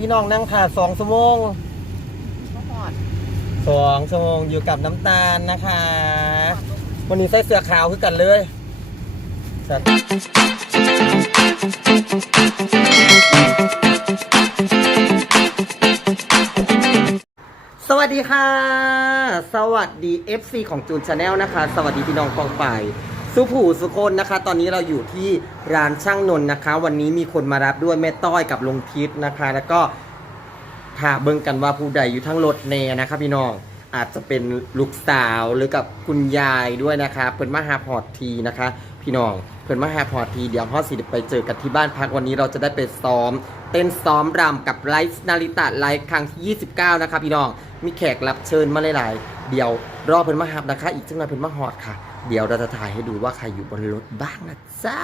พี่น้องนั่งถ่าสองชั่วโมงก็หอดสองชั่วโมงอยู่กับน้ำตาลนะคะ วันนี้ใส่เสื้อขาวคือกันเลยจัดสวัสดีค่ะ สวัสดี FC ของจูนชาแนลนะคะ สวัสดีพี่น้องกองไปาย สุผูสุคนนะคะ ตอนนี้เราอยู่ที่ร้านช่างนนท์นะคะ วันนี้มีคนมารับด้วยแม่ต้อยกับลงทิศนะคะ แล้วก็ถ้าเบิ่งกันว่าผู้ใดอยู่ทั้งรถเนนะครับพี่น้องอาจจะเป็นลูกสาวหรือกับคุณยายด้วยนะคะเพิ่นมาหาพอร์ตทีนะคะ พี่น้องเพิ่นมาหาพอร์ตทีเดี๋ยวพ่อสิไปเจอกันที่บ้านพักวันนี้เราจะได้ไปซ้อม เต้นซ้อมรำกับไลฟ์นาริตะไลฟ์ครั้งที่29 นะคะพี่น้องมีแขกรับเชิญมาหลายๆ เดี๋ยวรอเพิ่นมาหับนะคะ อีกสักหน่อยเพิ่นมาฮอดค่ะ เดี๋ยวเราจะถ่ายให้ดูว่าใครอยู่บนรถบ้างนะจ๊ะ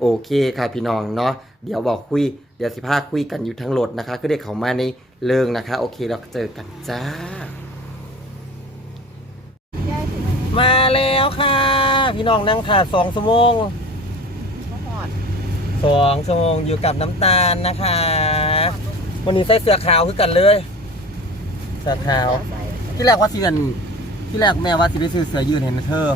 โอเคค่ะพี่น้องเนาะเดี๋ยวบอกคุย เดี๋ยวสิพาคุยกันอยู่ทั้งรถนะคะ คือเด็กเขามาในเริงนะคะ โอเคเราเจอกันจ้า มาแล้วค่ะ พี่น้องนั่งถ่าสองชั่วโมงสองชั่วโมงอยู่กับน้ำตาลนะคะ วันนี้ใส่เสื้อขาวคือกันเลยเสื้อขาว ที่แรกว่าสิกันที่แรกแม่ว่าสิไปซื้อเสื้อยืดเห็นเธอ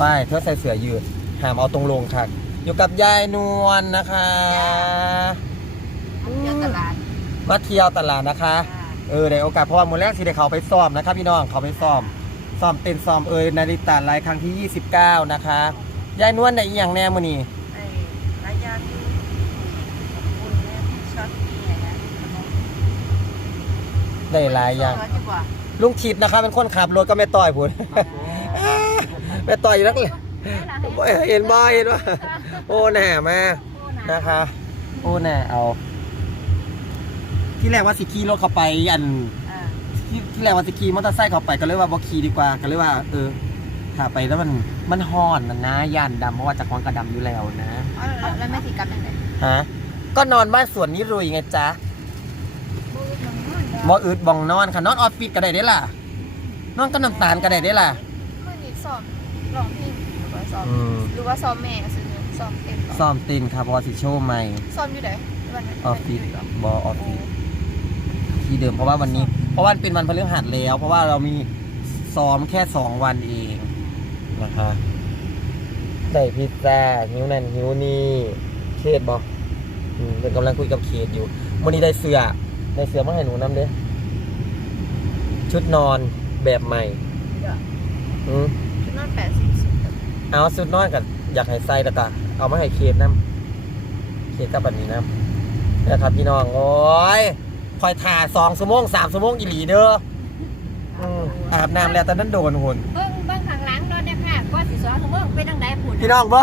ว่ายเธอใส่เสื้อยืดหามเอาตรงลงค่ะ อยู่กับยายนวลนะคะ เที่ยวตลาดมาเที่ยวตลาดนะคะ เออในโอกาสเพราะว่ามื้อแรกสิได้เขาไปซ้อมนะครับพี่น้องเขาไปซ้อมซ้อมเต้นซ้อมเอยนาฬิตาไลฟ์ครั้งที่ 29 นะคะยายนวลได้อีหยังแน่มื้อนี้ไอ้ร้านยางที่คุณแม่ช็อตนี่ไงนะได้หลายอย่างดีกว่าลุงชิดนะคะเป็นคนขับรถก็ไม่ต่อยผุน ไม่ต่อยอยู่นักเลยเห็นบ่เห็นว่าโอ้แหน่มานะคะ โอ้แหน่เอา ที่แรกว่าสิขี่รถเข้าไปอันอ่าที่ที่แรกว่าสิขี่มอเตอร์ไซค์เข้าไปก็เลยว่าบ่ขี่ดีกว่าก็เลยว่า เออถ้าไปแล้วมันมันฮ้อนนะนะย่านดำเพราะว่าจากควางกระดำอยู่แล้วนะเอาแล้วแล้วแม่สีกลับยังไงฮะก็นอนบ้านสวนนี้รุยไงจ๊ะบูดมันบ่อึดบ่องนอนค่ะนอนออฟฟิศก็ได้เด้ล่ะนอนกับน้ำตาลก็ได้เด้ล่ะมื่อนี้สอบ ซ้อมอืมหรือว่าซ้อมแม่ซื้อซ้อมเต้นซ้อมเต้นค่ะเพราะว่าสิโชว์ใหม่ ซ้อมอยู่ไหนวันนั้นออฟฟิศบอออฟฟิศที่เดิมเพราะว่าวันนี้ เพราะว่ามันเป็นวันพฤหัสแล้ว เพราะว่าเรามีซ้อมแค่สองวันเองนะคะได้พิซซ่าหิวนั่นหิวนี่เคสบออืมเป็นกำลังคุยกับเคสอยู่วันนี้ได้เสื้อได้เสื้อมาให้หนูน้ำเด้อชุดนอนแบบใหม่อืมชุดนอนแปดสิบสิบ เอาสุดน้อยกับอยากให้ใส่แล้วก็เอามาให้เคสน้ำเคสกับแบบนี้น้ำนะครับพี่น้องโอ้ยคอยถ่าสองชั่วโมงสามชั่วโมงอีหลีเด้ออืมอาบน้ำแล้วแต่นั้นโดนหุ่นเบิ่งเบิ่งข้างหลังรถเนี่ยค่ะว่าสิสองของเบิ่งเป็นทางใดพุ่นพี่น้องบ่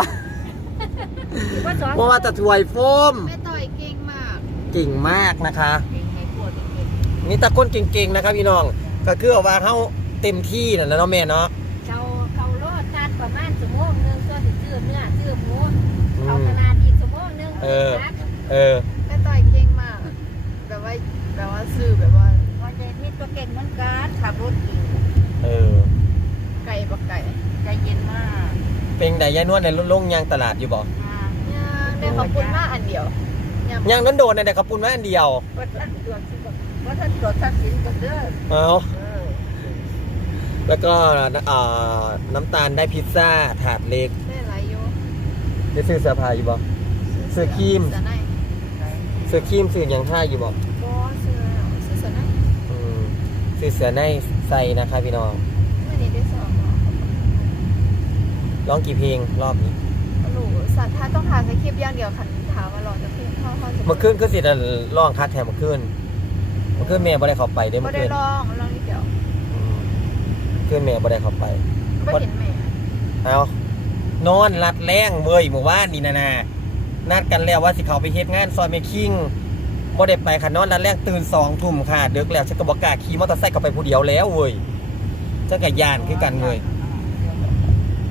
ว่าสองเพราะว่าจะถวยโฟมแม่ต่อยเก่งมากเก่งมากนะคะเก่งให้ปวดเก่งนี่ตะก้นเก่งๆนะครับพี่น้องก็คือเอาว่าเขาเต็มที่นั่นแหล้วเนาะแม่เนาะ เออแม่ต่อยเก่งมาก แบบว่าแบบว่าซื้อแบบว่าว่าจะมีตัวเก่งเหมือนกันขับรถเก่งเออไก่บักไก่ใจเย็นมากเป็นไดยายนวดในลงยางตลาดอยู่บ่อ่าย่างได้ขอบคุณมากอันเดียวย่างยางนั้นโดนในแต่ขอบคุณมาอันเดียวว่าท่านตรวจสิบอกว่าท่านตรวจทักษิณกันเด้อเอาเออแล้วก็เอ่อน้ำตาลได้พิซซ่าถาดเล็กได้หลายอยู่ได้ซื้อเสื้อผ้าอยู่บ่ซื้อครีมเสื้อในซื้อครีมซื้อหยังท่าอยู่บ่บอซื้อซื้อเสื้อในอืมซื้อเสื้อในใส่นะคะพี่น้องเมื่อนี้ได้สอบเนาะร้องกี่เพลงรอบนี้ หนูสัตว์ถ้าต้องทานสคริปต์อย่างเดียวคันถามว่าหลอจะเพลงเข้าเข้าเมื่อคืนคือสิได้ร้องคัดแถมเมื่อคืนเมื่อคืนแม่บ่ได้เข้าไปเด้อไม่เมื่อได้คืนลองลองนิดเดียวอืมเมื่อคืนแม่บ่ได้เข้าไป ไม่เห็นแม่เอานอนรัดแรงเว้ยเมื่อวานนี่นะนา นัดกันแล้วว่าสิเขาไปเฮ็ดงานซอยเมคิงบ่ได้ไปค่ะนอนรัดแรงตื่นสองทุ่มค่ะเดึกแล้วฉันก็บอกกล้าขี่มอเตอร์ไซค์กลับไปผู้เดียวแล้วเว้ยฉันก็ย่านคือกันเว้ย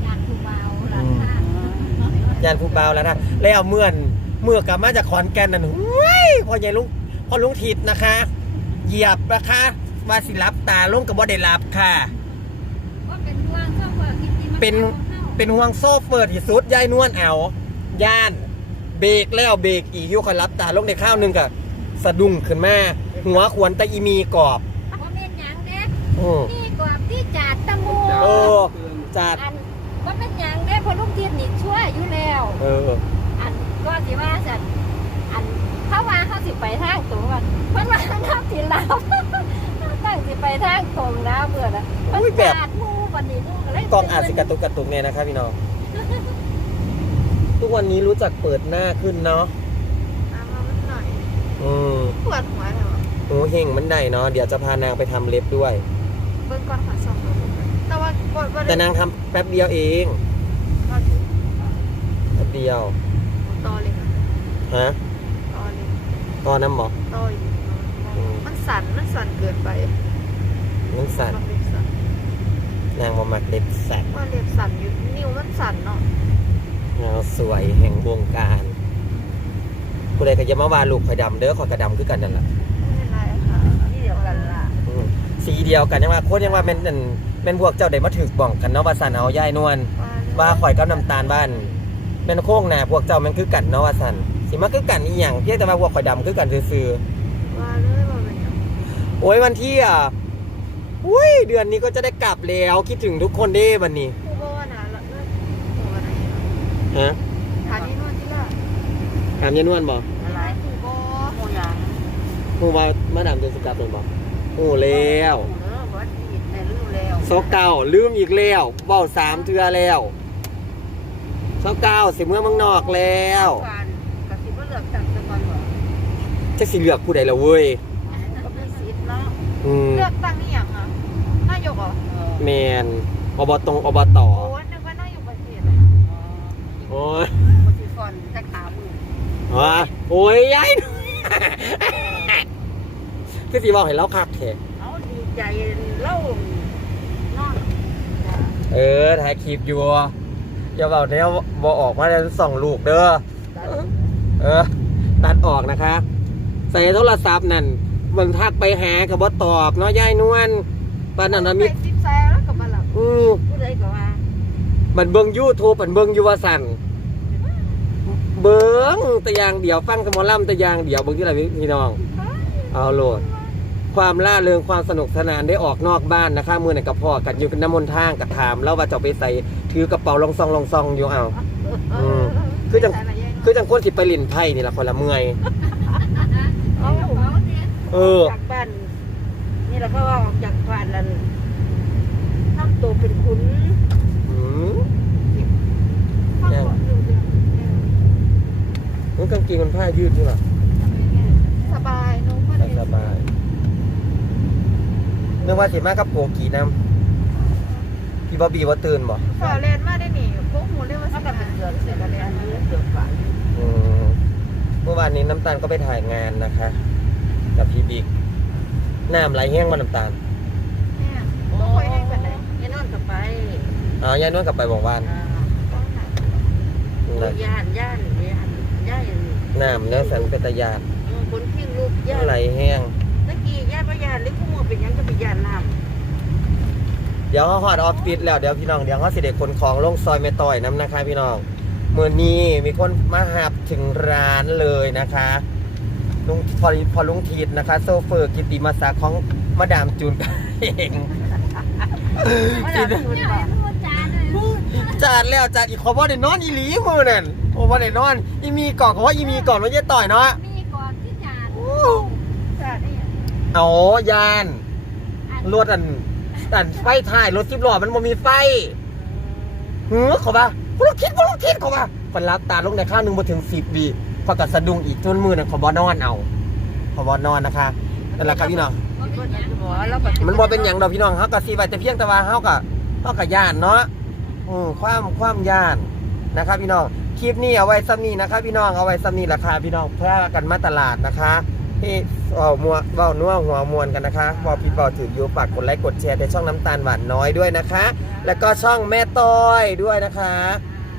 งานผู้เมาหลานทางย่านผู้เบาวแล้วนะแล้วเมื่อนเมื่อกลับมาจากขอนแก่นนั่นเฮ้ยพ่อใหญ่ลุงพ่อลุงทิดนะคะ เหยียบนะคะว่าสิรับตาลงกับบ่ได้รับค่ะว่าเป็นห่วงก็ว่าจริงๆมัเป็นเป็นห่วงโซ่เฟิร์ที่สุดยายนวลเอาย่าน เบรกแล้วเบรกอีกอยุคอยรับตาลงในข้าวหนึงกับสะดุ้งขึ้นมาหัวขวนตะอีมีกรอบว่าเป็นหยังเด้อืมนี่กว่าที่จาดตะมูเออจัดอันว่าเป็นหยังเด้เพอลูกทีมนี่ช่วยอยู่แล้ว เออ อันก็สิว่าสันอันเขาว่าเขาสิไปทางตรงกันเพิ่นว่าเขาสิลาวตั้งสิไปทางตรงนะเบื่อนะมันอุ้ยแบบจาดหมูวันนี้หมูก็เลยกล้องอาจสิกระตุกกระตุกเนี่ยนะครับพี่น้อง ทุกวันนี้รู้จักเปิดหน้าขึ้นเนาะเอามามันหน่อยอืมปวดหัวเหรอหูเฮงมันได้เนาะเดี๋ยวจะพานางไปทำเล็บด้วย เบิ่งก่อนขอสองแต่ว่าปวดว่าแต่นางทำแป๊บเดียวเองแป๊บเดียวต่อเลยนะฮะต่อเลยตอนน้ำหมอต่ออยู่มันสั่นมันสั่นเกินไปมันสั่นมันเล็บสั่นนางมามักเล็บสั่นว่าเล็บสั่นอยู่นิ้วมันสั่นเนาะ นางสวยแห่งวงการผู้ใดก็จะมาวาลูกข่อยดำเด้อข่อยกระดำคือกันนั่นแหละไม่เป็นไรค่ะที่เดียวกันล่ะอืมสีเดียวกันยังว่าโคตรยังว่าเป็นนั่นเป็นพวกเจ้าได้มาถึกบ่องกันเนาะว่าสันเอาย่ายนวลว่าข่อยกับน้ำตาลบ้านเป็นโค้งหน้าพวกเจ้ามันคือกันเนาะว่าสันสิมาคือกันอีหยังเพียงแต่ว่าพวกข่อยดำคือกันซื่อว่าเลยว่าเป็นหยังๆโอ้ยวันที่อะอุ้ยเดือนนี้ก็จะได้กลับแล้วคิดถึงทุกคนเด้วันนี้ กูบอกว่านะแล้วแล้วกูว่าไหน ฮะฐานนี้นวดที่ละถามยายนวลบอกอะไรกูบอกกูยังฮู้ว่ามาดามจะสิกลับเลยบอกโอ้แล้วเออวัดผิดแต่รู้แล้วโซเก่าลืมอีกแล้วเบ้าสามเทือแล้วโซเก่าสิเมื่อเมืองนอกแล้วการกับสิบ่เลือกตั้งซะก่อนบ่จะสิเลือกผู้ใดละเว้ยก็มีสิทธิ์เนาะอืมเลือกตั้งนี่หยังอะนายกเหรอแมนอบตงอบตโอ้ยนึกว่านายกประเทศอะ โอ้ยบ่สิก่อนจะขามือว้าโอ้ยยายคือสีบอกให้เราคักแท้เอาดีใจเล่านอนเออถ่ายคลิปอยู่อย่าบอกเนี่ยบอออกมาแล้วส่องลูกเด้อเออ ตัดออกนะคะ ใส่โทรศัพท์นั่นมันทักไปหากับบอตอบเนาะยายนวลปานนันนะมิไปสิบแสนแล้วก็มาหลับอืมผู้ใดก็ว่ามันเบิ่งยูทูบมันเบิ่งอยูวาสัน เบิ่งต่อย่างเดียวฟังคำมอลำต่อย่างเดียวเบิ่งที่ไหนพี่น้อง เอาโหลด ความล่าเริงความสนุกสนานได้ออกนอกบ้านนะคะมือไหนกับพ่อกันอยู่กันน้ำมนต์ทางกับถาม แล้วว่าจะไปใส่ถือกระเป๋าลองซองลองซองอยู่เอาอืมคือจังคือจังคนที่ไปเลินไพ่นี่ละคนละเมื่อยเอากระเออจากบ้านนี่เราก็ว่าออกจากบ้านแล้วทำตัวเป็นขุน อืม ฟังก่อนดูดิ มันกางเกงมันผ้ายืดใช่ป่ะสบายน้องก็ได้สบายนึกว่าสิมากับโกกีน้ำพี่บอบบี้ว่าตื่นบ่ฝ่าเรียนมาได้นี่พวกหูเรียกว่าสิบเป็นเดือนเสร็จแล้วเรียนเดือนฝ่าอืมเมื่อวานนี้น้ำตาลก็ไปถ่ายงานนะคะ กับพี่บิ๊กน้ำไหลแห้งมาน้ำตาลเนี่ยต้องคอยให้กันเลยยันนอนกับไปอ๋อยายนวลกลับไปบอกว่านต้องหานะย่านย่าน ย่านย่านน้ำเนื้อสันเป็นตะยานคนขี้ลูกย่านไหลแห้งตะกี้ย่านว่าย่านเล็กผู้มือเป็นยังก็เป็นย่านน้เดี๋ยวเขาฮอดออฟฟิศแล้วเดี๋ยวพี่น้องเดี๋ยวเขาสิเด็กคนของลงซอยเมต่อยน้ำนะคะพี่น้องเมื่อนี้มีคนมาหับถึงร้านเลยนะคะลุงพอพอลุงทีดนะคะ โซเฟอร์กิติมาศักดิ์ของมาดามจูนกันเองำว่าย่านคุณเนี่ยบอกพูดจาเลยจาดแล้วจาดอีกขอว่าได้นอนอีหลีมือนั่น โอ้ว่าได้นอนอีมีก่อนเขาว่าอีมีก่อนว่าจะต่อยเนาะมีก่อนที่จาดย่านนี่เอายานรถอันอันไฟถ่ายรถสิบล้อมันบ่มีไฟเฮ้อเขาปะพวกเราคิดพวกเราคิดเขาปะคนรับตาลงในข้างหนึ่งมาถึงสิบวีพอกัดสะดุ้งอีกจนมือนั่นเขาบอนอนเอาเขาบอนอนนะคะนั่นแหละครับพี่น้องบ่เป็นหยังแล้วก็มันบอเป็นอย่างดอกพี่น้องเขากับซีไว้แต่เพียงแต่ว่าเขากับเขากับย่านเนาะอืมความความย่านนะครับพี่น้องค ลิปนี้เอาไว้ซ้ำนี้นะครับพี่น้องเอาไว้ซ้ำนี้ราคาพี่น้องเพื่อกันมาตลาดนะคะที่เอามัวเบ้านัวหัวมวนกันนะคะพอพี่เบาถืออยู่ฝากกดไลค์กดแชร์ในช่องน้ำตาลหวานน้อยด้วยนะคะ แล้วก็ช่องแม่ต้อยด้วยนะคะ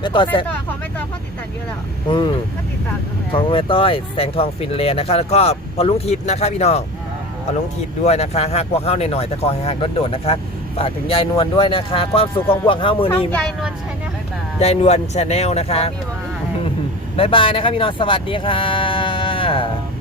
แม่ต้อยแสไม่ต่อเขาไม่ต่อเขาติดตามเยอะแล้วอืมเขาติดตามเยอะแล้วของแม่ต้อยแสงทองฟินแลนด์นะคะ แล้วก็พอลุงทิศนะคะ พี่น้องพอลุงทิศด้วยนะคะหากพวกเฮ้าหน่อยๆแต่ขอให้หากโดดๆนะคะ ฝากถึงยายนวลด้วยนะคะ ความสุขของพวกเฮ้ามือช่อนี้งยายนวลใช่ไหมยายนวลชาแนลนะคะมีบ่มีบ๊ายบายนะคะพี่น้องสวัสดีค่ะ